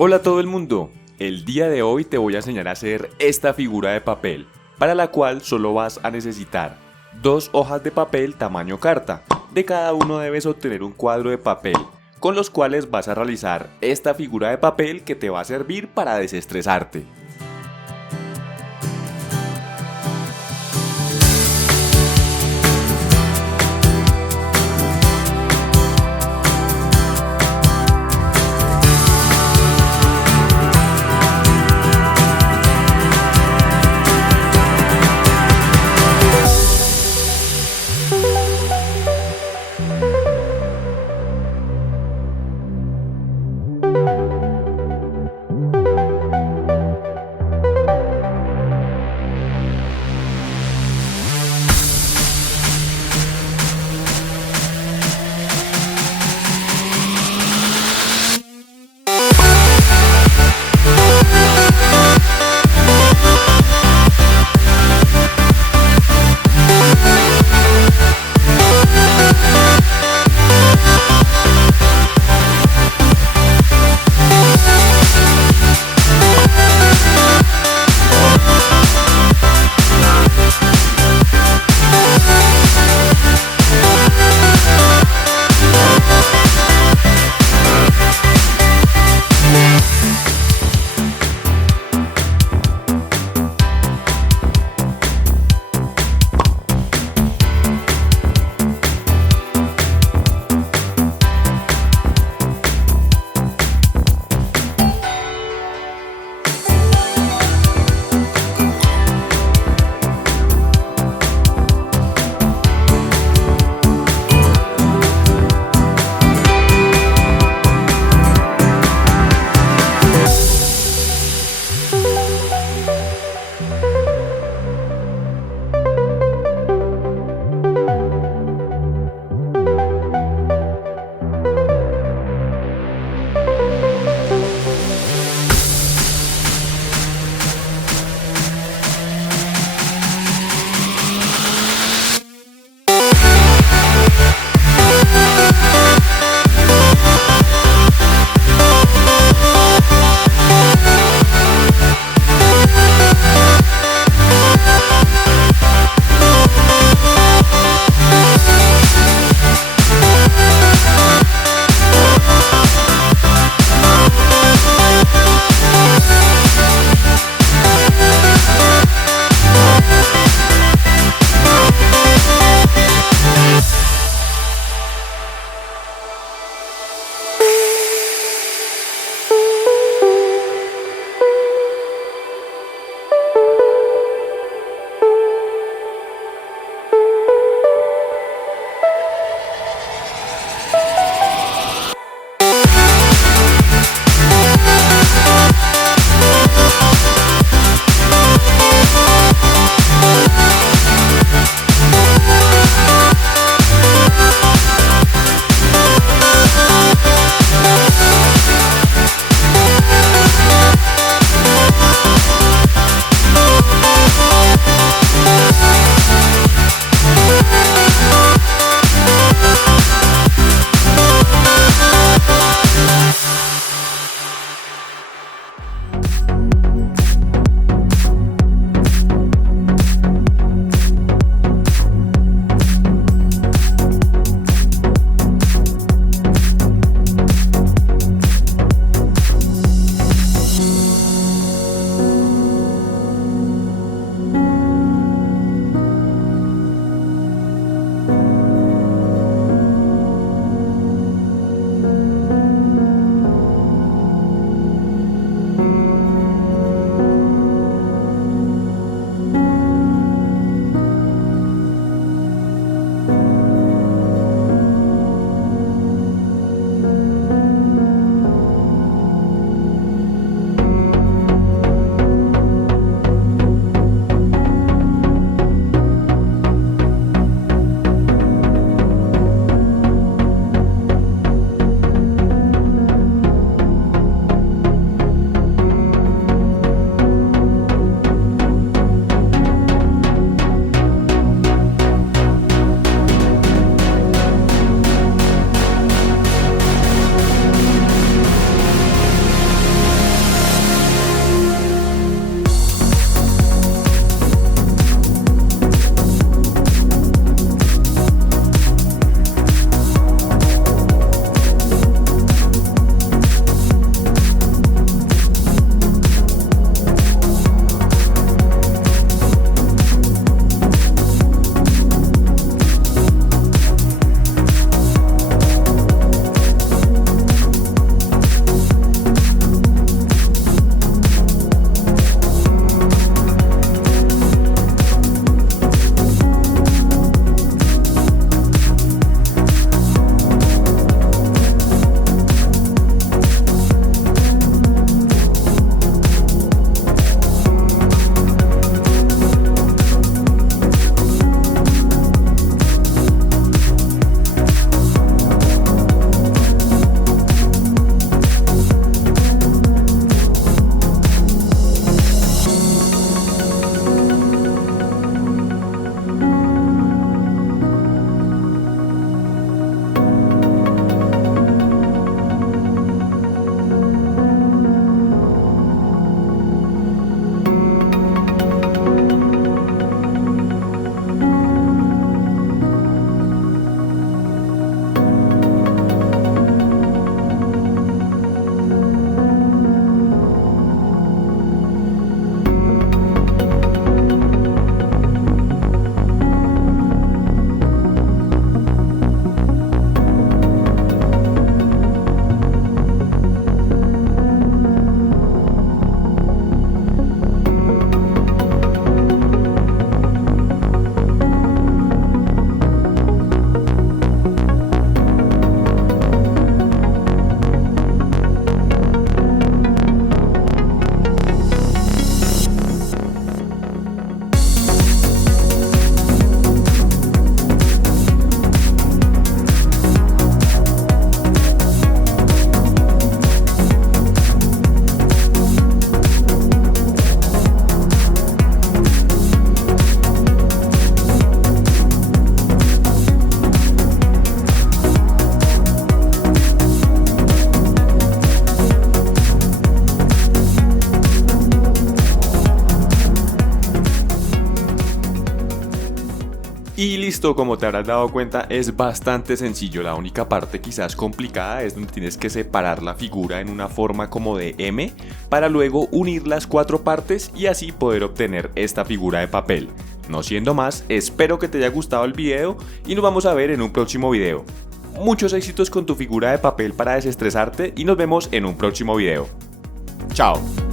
Hola a todo el mundo, el día de hoy te voy a enseñar a hacer esta figura de papel, para la cual solo vas a necesitar 2 hojas de papel tamaño carta. De cada uno debes obtener un cuadro de papel, con los cuales vas a realizar esta figura de papel que te va a servir para desestresarte. listo, como te habrás dado cuenta es bastante sencillo. La única parte quizás complicada es donde tienes que separar la figura en una forma como de M para luego unir las 4 partes y así poder obtener esta figura de papel. No siendo más, espero que te haya gustado el video y nos vamos a ver en un próximo video. Muchos éxitos con tu figura de papel para desestresarte y nos vemos en un próximo video. Chao.